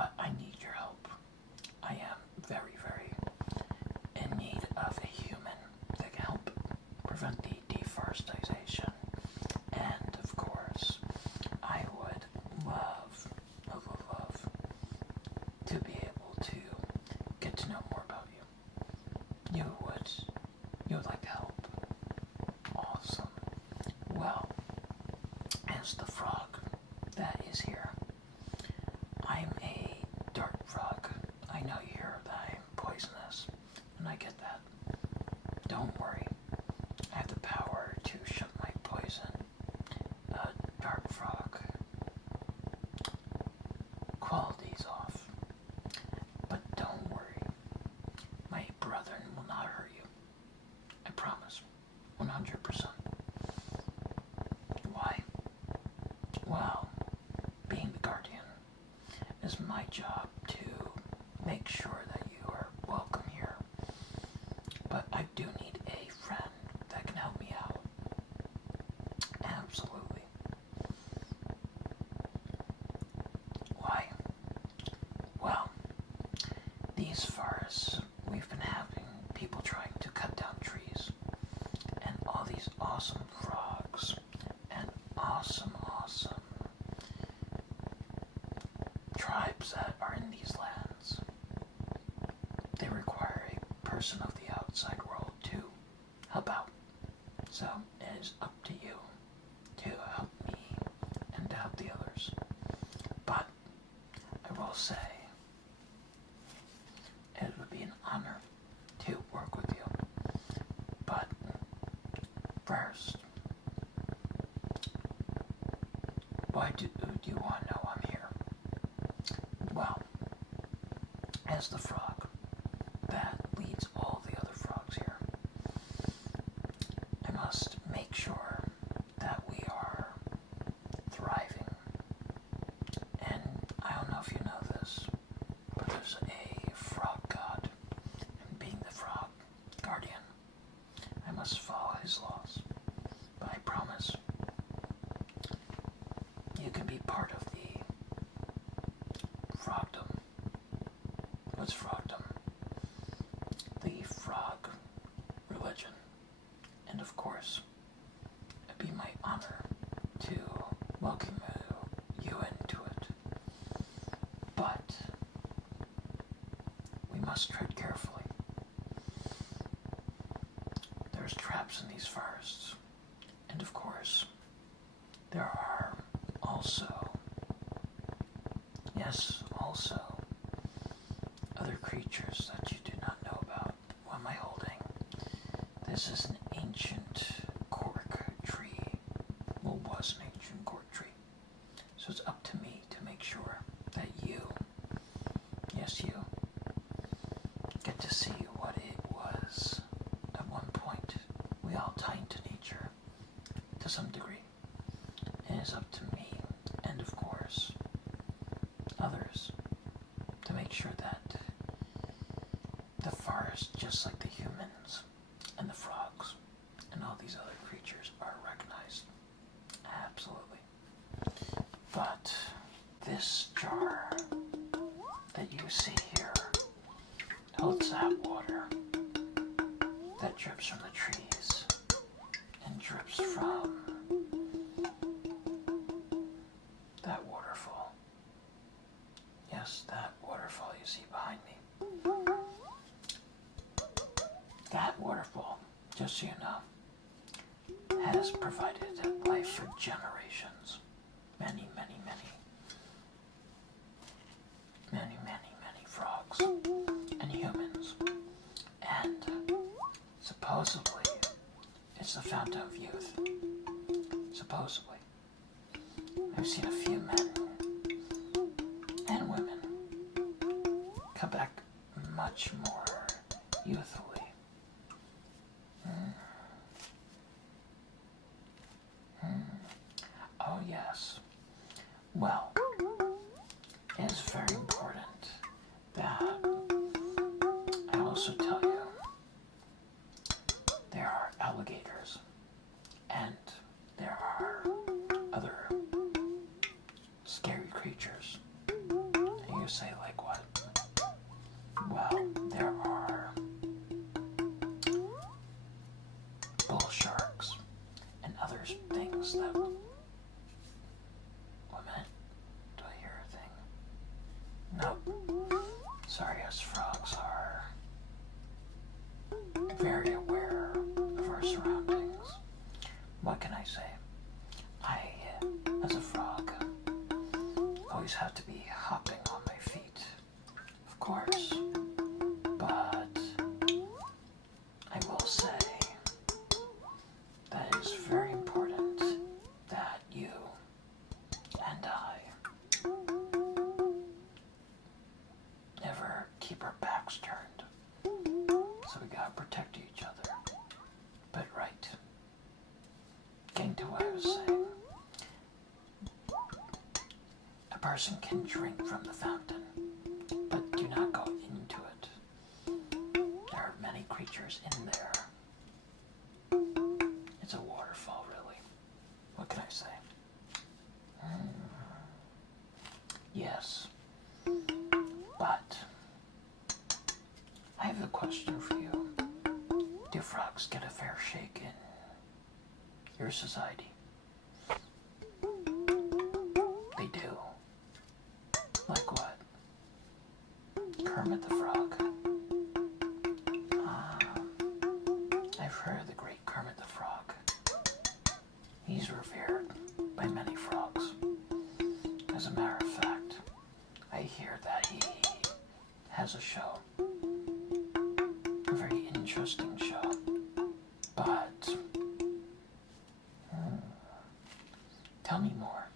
but I need your help. I am very, very in need of a human that can help prevent the deforestation. And of course, I would love to be able to get to know more about you. You would like to help. Awesome. Well, as the frog that is here, I'm a dark frog. I know you hear that I'm poisonous, and I get that. Don't worry. I have the power to shut my poison, dark frog qualities off. But don't worry. My brethren will not hurt you. I promise. 100%. Why? Well, being the guardian is my job to make sure that you are welcome here. But I do need a friend that can help me out. Absolutely. Why? Well, these forests, we've been having people trying to cut down trees, and all these awesome frogs and awesome tribes that are in these lands. They require a person of the outside world to help out. So it is up to you to help me and to help the others. But I will say it would be an honor to work with you. But first, why do you want to know I'm here? Well, as the frog that leads all the other frogs here, I must make sure that we are thriving. And I don't know if you know this, but there's a frog god, and being the frog guardian, I must follow his laws. But I promise, you can be part of the frogdom. What's frogdom? The frog religion. And of course, it'd be my honor to welcome you into it. But we must tread carefully. There's traps in these forests. And of course, there are also, yes, also, other creatures that you do not know about. What am I holding? This is an ancient cork tree. Well, was an ancient cork tree. So it's up to me to make sure that you, yes you, get to see what it was at one point. We all tie into nature to some degree. It is up to me, and of course, others, to make sure that the forest, just like the humans and the frogs and all these other creatures, are recognized. Absolutely. But this jar that you see here holds that water that drips from the trees and drips from that waterfall. Yes, that waterfall you see behind me. That waterfall, just so you know, has provided life for generations. Many frogs and humans. And supposedly, it's the fountain of youth. Supposedly. I've seen a few men and women come back much more youthfully. Oh yes. Well, it is very important that I also tell you there are alligators and there are other scary creatures. And you say, No, sorry, us frogs are very aware of our surroundings. What can I say? I, as a frog, always have to be hopping on my feet, of course, but I will say that it is very important that you and I never keep our backs turned. So we gotta protect each other. But right, getting to what I was saying, a person can drink from the fountain, but do not go into it. There are many creatures in there. It's a waterfall, really. What can I say? Yes. But I have a question for you. Do frogs get a fair shake in your society? They do. Like what? Kermit the Frog. I've heard of the great Kermit the Frog. He's revered by many frogs. As a matter of fact, I hear that he has a show. A very interesting show. But, tell me more.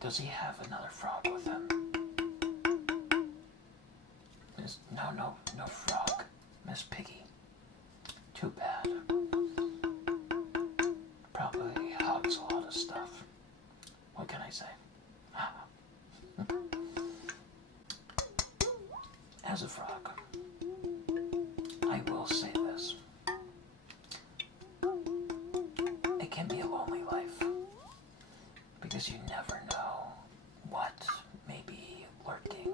Does he have another frog with him? No frog. Miss Piggy. Too bad. Probably hogs a lot of stuff. What can I say? As a frog, I will say this. It can be a lonely life because you never know what may be lurking.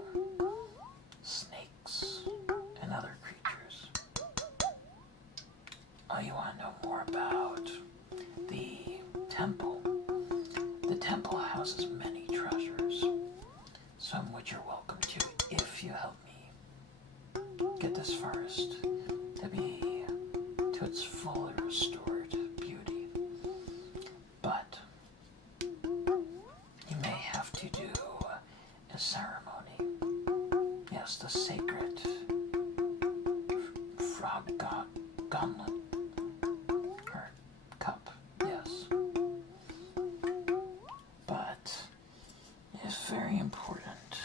Snakes and other creatures. Oh, you want to know more about the temple? The temple houses many treasures, some which you're welcome to if you help me get this forest to be to its fully restored beauty. But you may have to do a ceremony. Yes, the sacred frog gauntlet or cup. Yes. But it's very important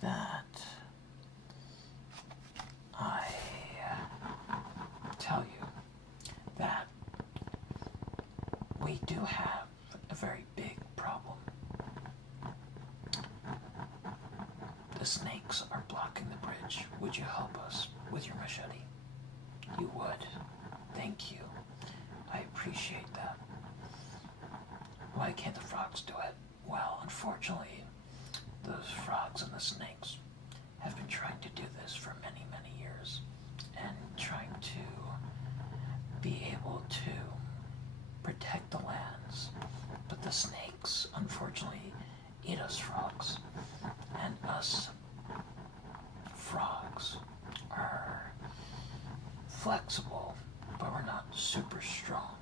that I tell you that we do have a very big problem. The snakes are blocking the bridge. Would you help us with your machete? You would. Thank you. I appreciate that. Why can't the frogs do it? Well, unfortunately, those frogs and the snakes have been trying to do this for many, many years and trying to be able to protect the lands. But the snakes, unfortunately, eat us frogs. And us frogs are flexible, but we're not super strong.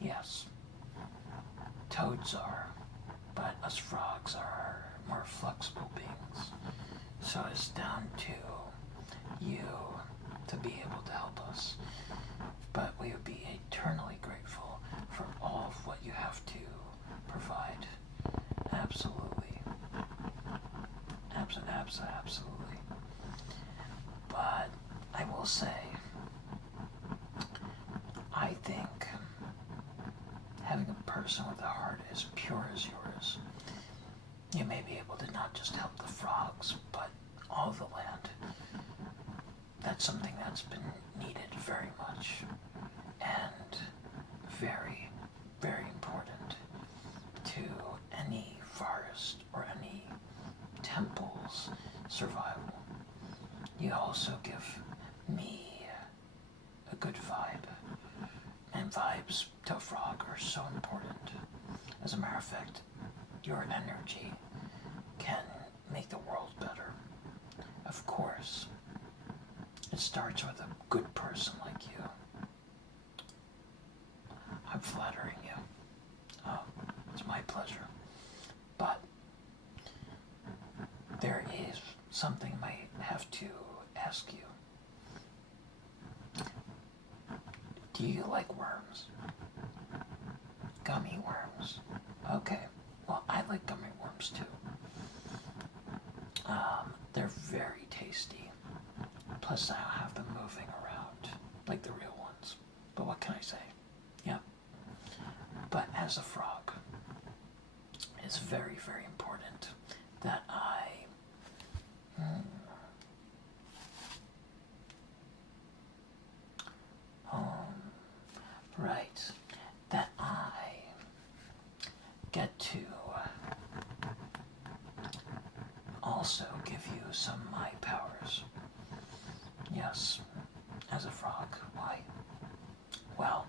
Yes, toads are, but us frogs are more flexible beings. So it's down to you to be able to help us. But we would be eternally grateful for all of what you have to provide. Absolutely. Absolutely. But I will say, I think having a person with a heart as pure as yours, you may be able to not just help the frogs, but all the land. That's something that's been needed very much and very, very important to any forest or any temple's survival. You also give me a good vibe, and vibes to a frog are so important. As a matter of fact, your energy can make the world better. Of course, it starts with a good person like you. I'm flattering you. Oh, it's my pleasure. But there is something I might have to ask you. Do you like worms? Gummy worms. Okay. Well, I like gummy worms too. They're very tasty. Plus, I don't have them moving around like the real ones. But what can I say? Yeah. But as a frog, it's very, very important that right, that I get to also give you some of my powers. Yes, as a frog. Why? Well,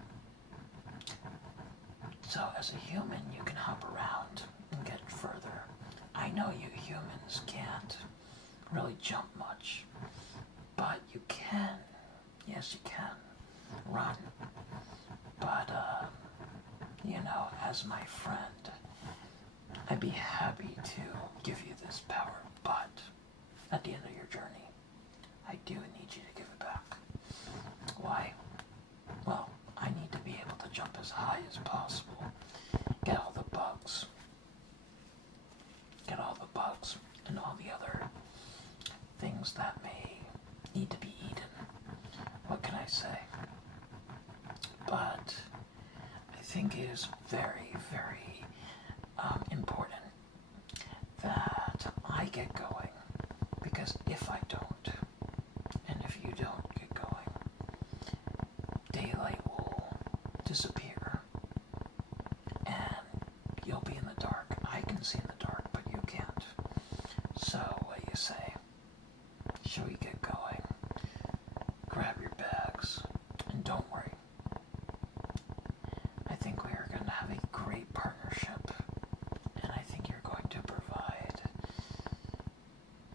so as a human, you can hop around and get further. I know you humans can't really jump much, but you can. Yes, you can run. But, as my friend, I'd be happy to give you this power, but at the end of your journey, I do need you to give it back. Why? Well, I need to be able to jump as high as possible, get all the bugs, and all the other things that may need to be eaten. What can I say? But I think it is very, very important that I get going, because if I don't, and if you don't get going, daylight will disappear and you'll be in the dark. I can see in the dark, but you can't. So what do you say? Shall we get going? Grab your bags and don't worry. I think we are going to have a great partnership, and I think you're going to provide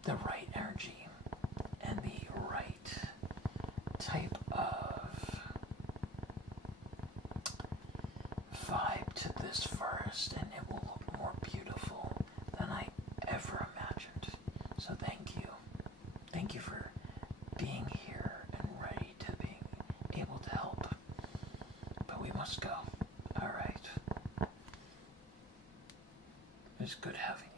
the right energy and the right type of vibe to this forest, and it will look more beautiful than I ever imagined. So thank you. Thank you for being here and ready to be able to help. But we must go. All right. It was good having you.